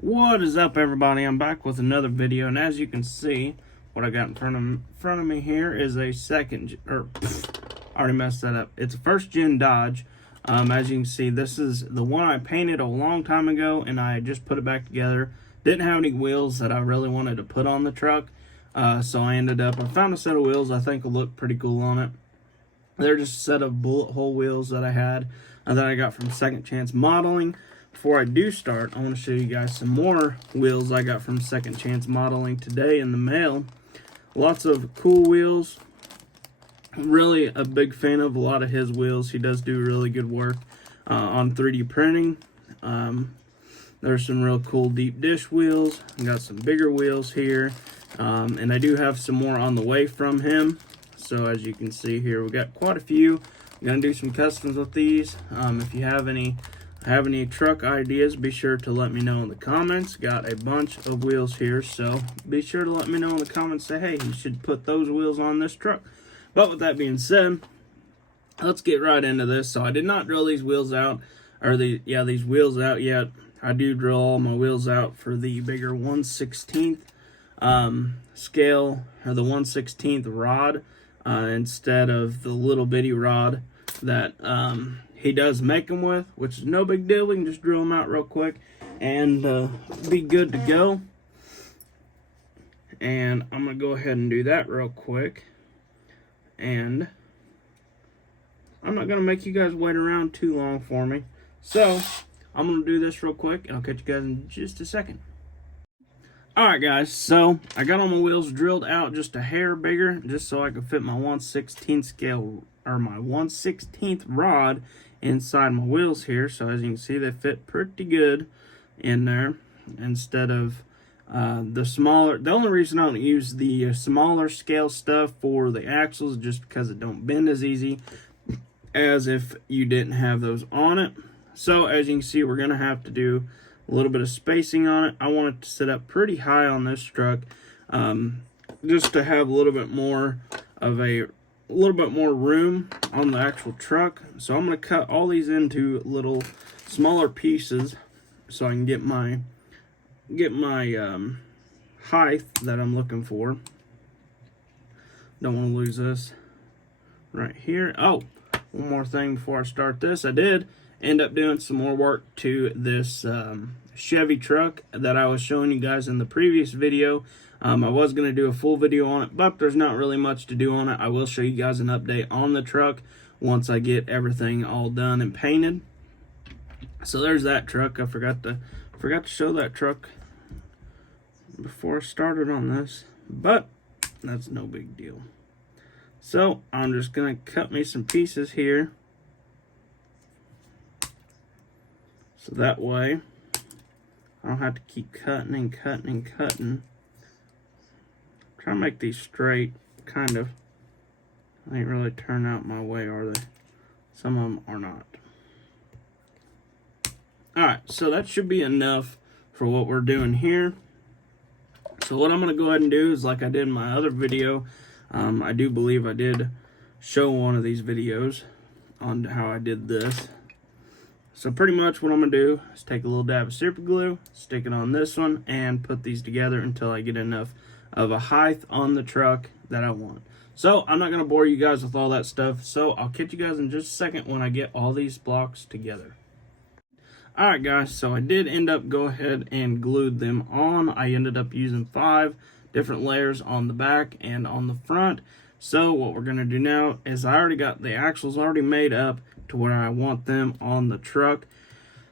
What is up, everybody? I'm back with another video, and as you can see, what I got in front of me here is a I already messed that up. It's a first gen Dodge. As you can see, this is the one I painted a long time ago, and I just put it back together. Didn't have any wheels that I really wanted to put on the truck, so I found a set of wheels I think will look pretty cool on it. They're just a set of bullet hole wheels that I had, and that I got from Second Chance Modeling. Before I do start, I want to show you guys some more wheels I got from Second Chance Modeling today in the mail. Lots of cool wheels. Really a big fan of a lot of his wheels. He does do really good work on 3D printing. There's some real cool deep dish wheels. I got some bigger wheels here, and I do have some more on the way from him. So as you can see here, we got quite a few. I'm gonna do some customs with these. If you have any truck ideas, be sure to let me know in the comments. Got a bunch of wheels here, so be sure to let me know in the comments. Say, hey, you should put those wheels on this truck. But with that being said, let's get right into this. So I did not drill these wheels out, these wheels out yet. I do drill all my wheels out for the bigger 1/16th scale, or the 1/16th rod, instead of the little bitty rod that he does make them with, which is no big deal. We can just drill them out real quick and be good to go. And I'm going to go ahead and do that real quick. And I'm not going to make you guys wait around too long for me. So I'm going to do this real quick, and I'll catch you guys in just a second. Alright guys, so I got all my wheels drilled out just a hair bigger, just so I could fit my 1/16th scale, or my 1/16th rod inside my wheels here. So as you can see, they fit pretty good in there instead of the smaller. The only reason I don't use the smaller scale stuff for the axles is just because it don't bend as easy as if you didn't have those on it. So as you can see, we're going to have to do a little bit of spacing on it. I want it to sit up pretty high on this truck, just to have a little bit more room on the actual truck. So I'm going to cut all these into little smaller pieces so I can get my height that I'm looking for. Don't want to lose this right here. Oh, one more thing before I start this. I did end up doing some more work to this Chevy truck that I was showing you guys in the previous video. I was going to do a full video on it, but there's not really much to do on it. I will show you guys an update on the truck once I get everything all done and painted. So there's that truck. I forgot to show that truck before I started on this, but that's no big deal. So I'm just going to cut me some pieces here, so that way I don't have to keep cutting and cutting and cutting. Try to make these straight, kind of. They ain't really turn out my way, are they? Some of them are not. Alright, so that should be enough for what we're doing here. So what I'm going to go ahead and do is, like I did in my other video, I do believe I did show one of these videos on how I did this. So pretty much what I'm going to do is take a little dab of super glue, stick it on this one, and put these together until I get enough of a height on the truck that I want. So I'm not going to bore you guys with all that stuff, so I'll catch you guys in just a second when I get all these blocks together. Alright guys, so I did end up go ahead and glued them on. I ended up using 5 different layers on the back and on the front. So what we're going to do now is I already got the axles already made up to where I want them on the truck.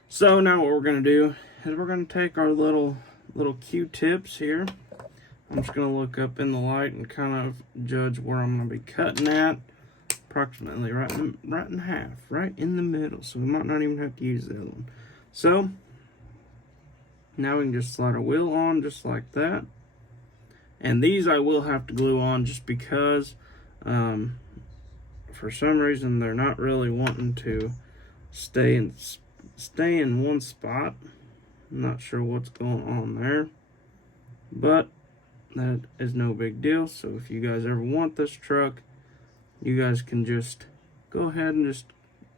So now what we're going to do is we're going to take our little Q-tips here. I'm just going to look up in the light and kind of judge where I'm going to be cutting at. Approximately right in half, right in the middle. So we might not even have to use the other one. So now we can just slide our wheel on just like that. And these I will have to glue on just because for some reason they're not really wanting to stay in one spot. I'm not sure what's going on there, but that is no big deal. So if you guys ever want this truck, you guys can just go ahead and just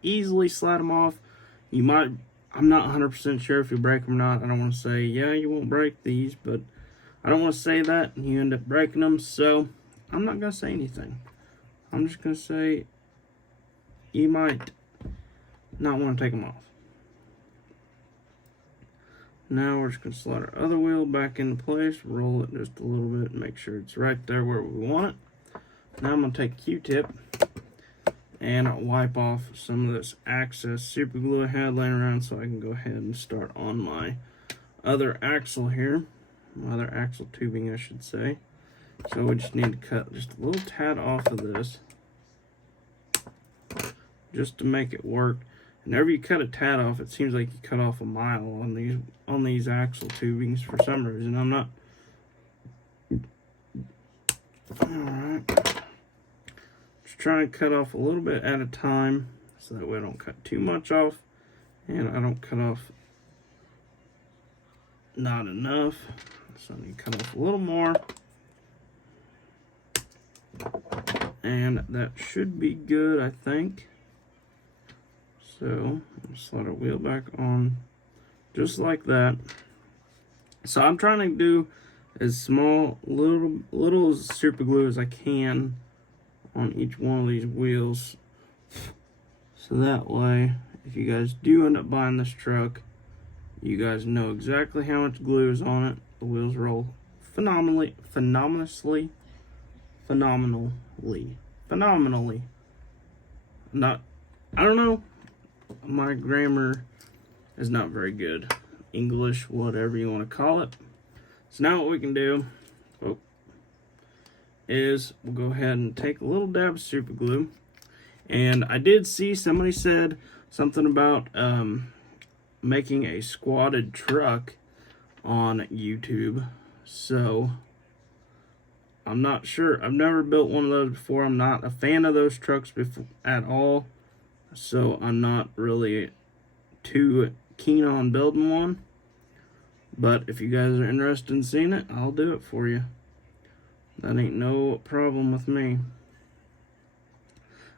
easily slide them off. You might I'm not 100% sure if you break them or not. I don't want to say, yeah, you won't break these, but I don't want to say that and you end up breaking them, so I'm not going to say anything. I'm just going to say you might not want to take them off. Now we're just going to slide our other wheel back into place, roll it just a little bit, make sure it's right there where we want it. Now I'm going to take a Q-tip and wipe off some of this excess super glue I had laying around so I can go ahead and start on my other axle here. My other axle tubing, I should say. So we just need to cut just a little tad off of this just to make it work. Whenever you cut a tad off, it seems like you cut off a mile on these axle tubings for some reason. I'm not. Alright. Just trying to cut off a little bit at a time so that way I don't cut too much off and I don't cut off not enough. So I need to cut off a little more. And that should be good, I think. So, slide our wheel back on just like that. So I'm trying to do as small, little super glue as I can on each one of these wheels. So that way, if you guys do end up buying this truck, you guys know exactly how much glue is on it. The wheels roll phenomenally. Not, I don't know. My grammar is not very good. English, whatever you want to call it. So now what we can do is we'll go ahead and take a little dab of super glue. And I did see somebody said something about making a squatted truck on YouTube. So I'm not sure. I've never built one of those before. I'm not a fan of those trucks at all. So I'm not really too keen on building one. But if you guys are interested in seeing it, I'll do it for you. That ain't no problem with me.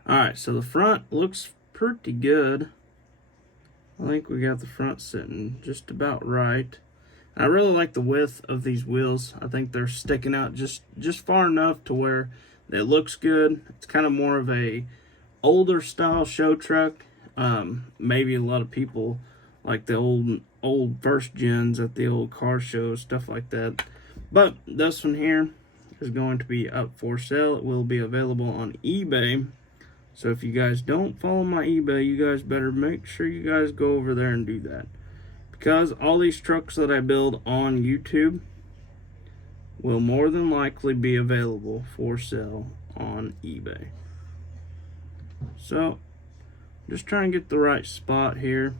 Alright, so the front looks pretty good. I think we got the front sitting just about right. I really like the width of these wheels. I think they're sticking out just far enough to where it looks good. It's kind of more of a older style show truck. Maybe a lot of people like the old first gens at the old car shows, stuff like that. But this one here is going to be up for sale. It will be available on eBay. So if you guys don't follow my eBay, you guys better make sure you guys go over there and do that. Because all these trucks that I build on YouTube will more than likely be available for sale on eBay. So, just trying to get the right spot here.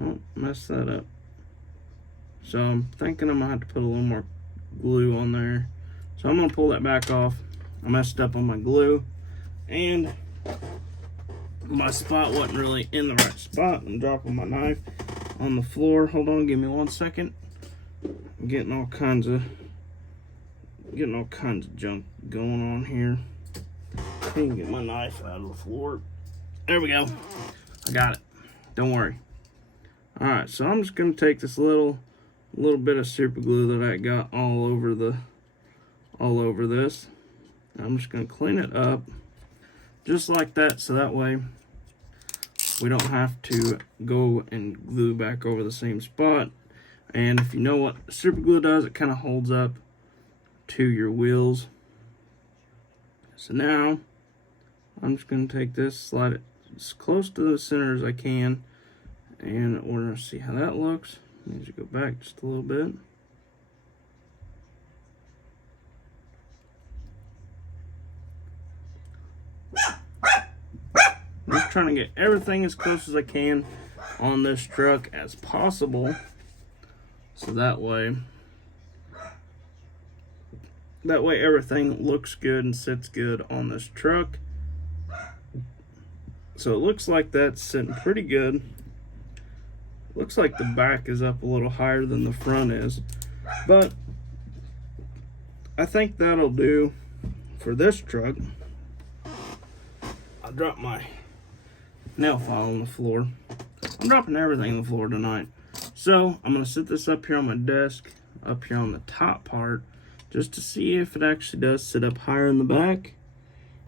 Oh, messed that up. So I'm thinking I'm going to have to put a little more glue on there. So I'm going to pull that back off. I messed up on my glue. And my spot wasn't really in the right spot. I'm dropping my knife on the floor. Hold on, give me 1 second. I'm getting all kinds of junk going on here. I can get my knife out of the floor. There we go. I got it. Don't worry. Alright, so I'm just going to take this little bit of super glue that I got all over this. I'm just going to clean it up just like that, so that way we don't have to go and glue back over the same spot. And if you know what super glue does, it kind of holds up to your wheels. So now I'm just going to take this, slide it as close to the center as I can, and we're going to see how that looks. I need to go back just a little bit. I'm just trying to get everything as close as I can on this truck as possible, so that way everything looks good and sits good on this truck. So it looks like that's sitting pretty good. Looks like the back is up a little higher than the front is, but I think that'll do for this truck. I'll drop my nail file on the floor. I'm dropping everything on the floor tonight. So I'm going to sit this up here on my desk, up here on the top part, just to see if it actually does sit up higher in the back.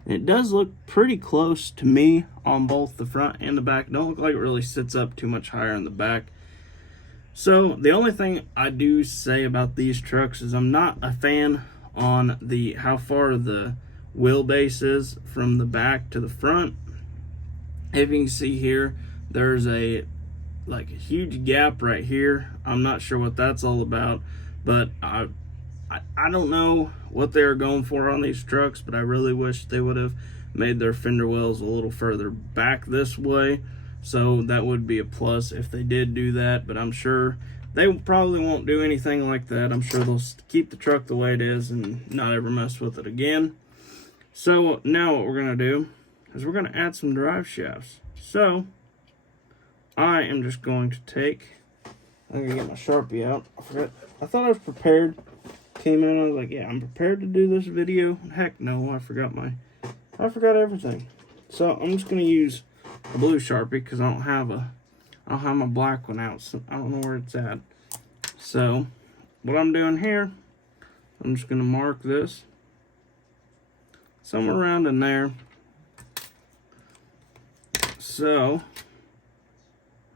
And it does look pretty close to me on both the front and the back. Don't look like it really sits up too much higher in the back. So the only thing I do say about these trucks is I'm not a fan on the how far the wheelbase is from the back to the front. If you can see here, there's a huge gap right here. I'm not sure what that's all about, but I don't know what they're going for on these trucks, but I really wish they would have made their fender wells a little further back this way. So that would be a plus if they did do that, but I'm sure they probably won't do anything like that. I'm sure they'll keep the truck the way it is and not ever mess with it again. So now what we're going to do is we're going to add some drive shafts. So I am just going to I'm going to get my Sharpie out. I thought I was prepared. Came in, I was like, yeah, I'm prepared to do this video. Heck no, I forgot everything. So I'm just going to use a blue Sharpie because I don't have my black one out, so I don't know where it's at. So what I'm doing here, I'm just going to mark this somewhere around in there. So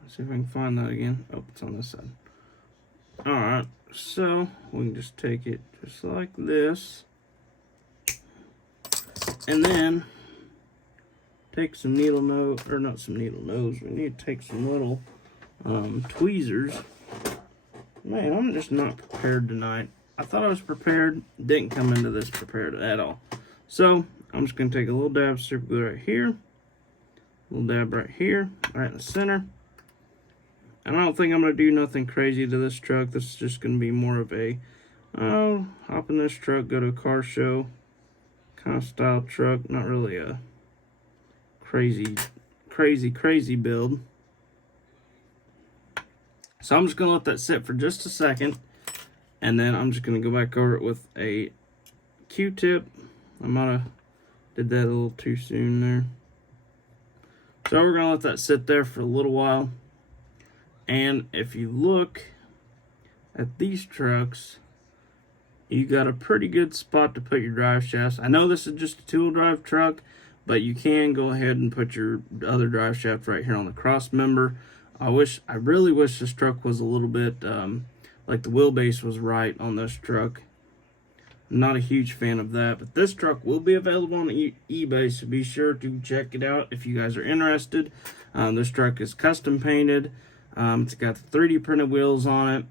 let's see if I can find that again. Oh, it's on this side. Alright, so we can just take it just like this, and then take some needle nose, or not some needle nose, we need to take some little tweezers. Man, I'm just not prepared tonight. I thought I was prepared, didn't come into this prepared at all. So I'm just going to take a little dab of super glue right here, a little dab right here, right in the center. And I don't think I'm going to do nothing crazy to this truck. This is just going to be more of a, hop in this truck, go to a car show kind of style truck. Not really a crazy build. So I'm just going to let that sit for just a second. And then I'm just going to go back over it with a Q-tip. I might have did that a little too soon there. So we're going to let that sit there for a little while. And if you look at these trucks, you got a pretty good spot to put your drive shafts. I know this is just a two-wheel drive truck, but you can go ahead and put your other drive shaft right here on the cross member. I really wish this truck was a little bit, like the wheelbase was right on this truck. I'm not a huge fan of that, but this truck will be available on eBay, so be sure to check it out if you guys are interested. This truck is custom painted. It's got the 3D printed wheels on it.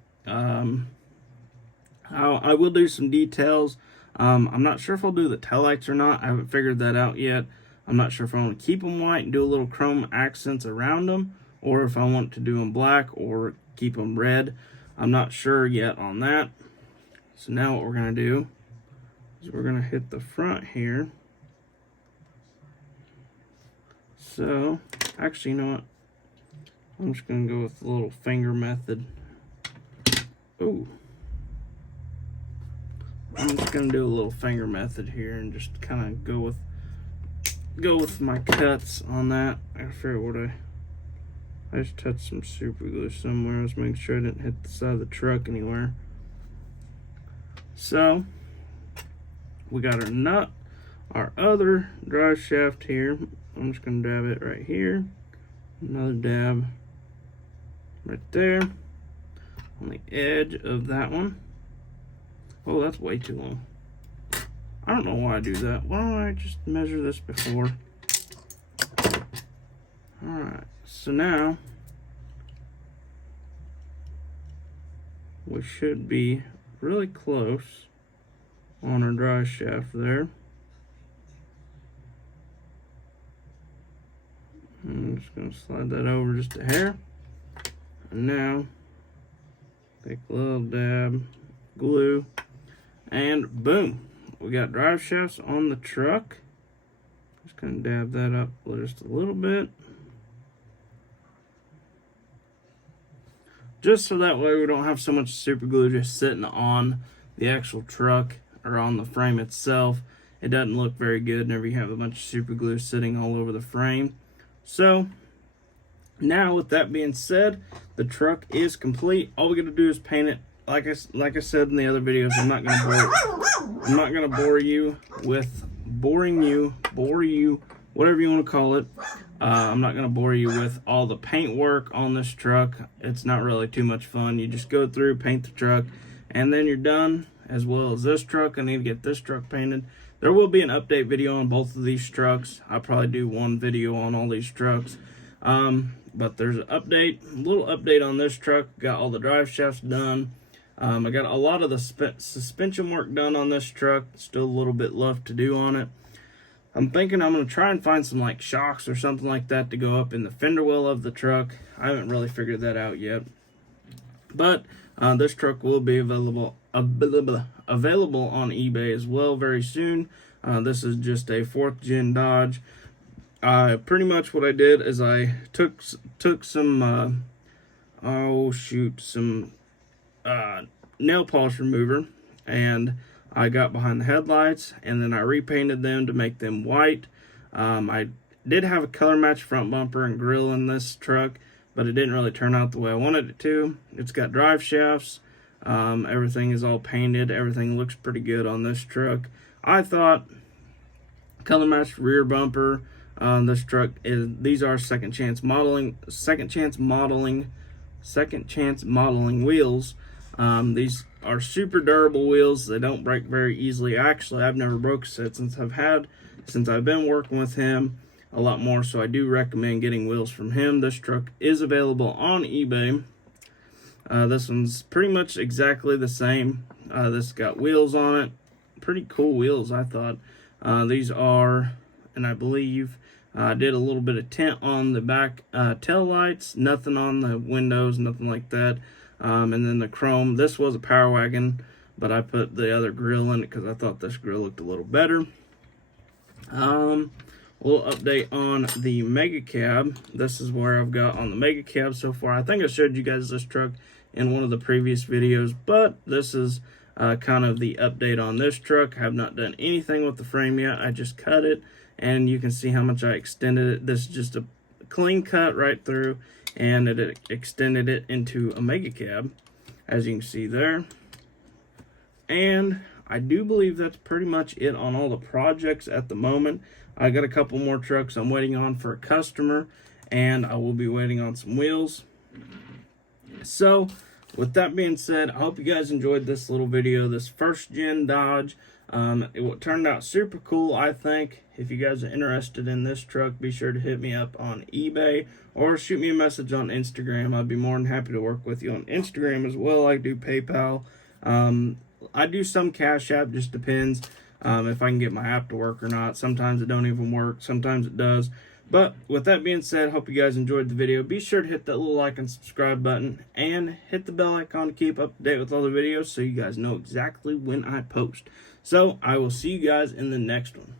I will do some details. I'm not sure if I'll do the taillights or not. I haven't figured that out yet. I'm not sure if I want to keep them white and do a little chrome accents around them, or if I want to do them black or keep them red. I'm not sure yet on that. So now what we're going to do is we're going to hit the front here. So, actually, you know what? I'm just going to go with the little finger method. Ooh. I'm just going to do a little finger method here and just kind of go with my cuts on that. I forget what I just touched some super glue somewhere. I was making sure I didn't hit the side of the truck anywhere. So, we got our nut, our other drive shaft here. I'm just going to dab it right here. Another dab right there on the edge of that one. Oh, that's way too long. I don't know why I do that. Why don't I just measure this before? Alright, so now we should be really close on our drive shaft there. I'm just going to slide that over just a hair. And now, take a little dab, glue, and boom. We got drive shafts on the truck. Just going to dab that up just a little bit. Just so that way we don't have so much super glue just sitting on the actual truck or on the frame itself. It doesn't look very good whenever you have a bunch of super glue sitting all over the frame. So Now, with that being said, the truck is complete. All we got to do is paint it. Like I said in the other videos, I'm not gonna bore you with whatever you want to call it. I'm not gonna bore you with all the paint work on this truck. It's not really too much fun. You just go through, paint the truck, and then you're done. As well as this truck, I need to get this truck painted. There will be an update video on both of these trucks. I'll probably do one video on all these trucks. But there's an update, a little update on this truck. Got all the drive shafts done. I got a lot of the suspension work done on this truck. Still a little bit left to do on it. I'm thinking I'm going to try and find some like shocks or something like that to go up in the fender well of the truck. I haven't really figured that out yet. But this truck will be available on eBay as well very soon. This is just a 4th gen Dodge. Pretty much what I did is I took some nail polish remover, and I got behind the headlights, and then I repainted them to make them white. I did have a color match front bumper and grille in this truck, but it didn't really turn out the way I wanted it to. It's got drive shafts. Everything is all painted. Everything looks pretty good on this truck. I thought color matched rear bumper. This truck these are second chance modeling wheels. These are super durable wheels. They don't break very easily. Actually, I've never broke a set since I've been working with him a lot more, so I do recommend getting wheels from him. This truck is available on eBay. This one's pretty much exactly the same. This got wheels on it. Pretty cool wheels, I thought. These are, and I believe I did a little bit of tint on the back tail lights, nothing on the windows, nothing like that. And then the chrome, this was a Power Wagon, but I put the other grill in it because I thought this grill looked a little better. A little update on the Mega Cab. This is where I've got on the Mega Cab so far. I think I showed you guys this truck in one of the previous videos, but this is kind of the update on this truck. I have not done anything with the frame yet. I just cut it, and you can see how much I extended it. This is just a clean cut right through, and it extended it into a Mega Cab, as you can see there. And I do believe that's pretty much it on all the projects at the moment. I got a couple more trucks I'm waiting on for a customer, and I will be waiting on some wheels. So, with that being said, I hope you guys enjoyed this little video, this 1st gen Dodge. It turned out super cool, I think. If you guys are interested in this truck, be sure to hit me up on eBay or shoot me a message on Instagram. I'd be more than happy to work with you on Instagram as well. I do PayPal. I do some Cash App, just depends if I can get my app to work or not. Sometimes it don't even work, sometimes it does. But with that being said, hope you guys enjoyed the video. Be sure to hit that little like and subscribe button, and hit the bell icon to keep up to date with all the videos so you guys know exactly when I post. So I will see you guys in the next one.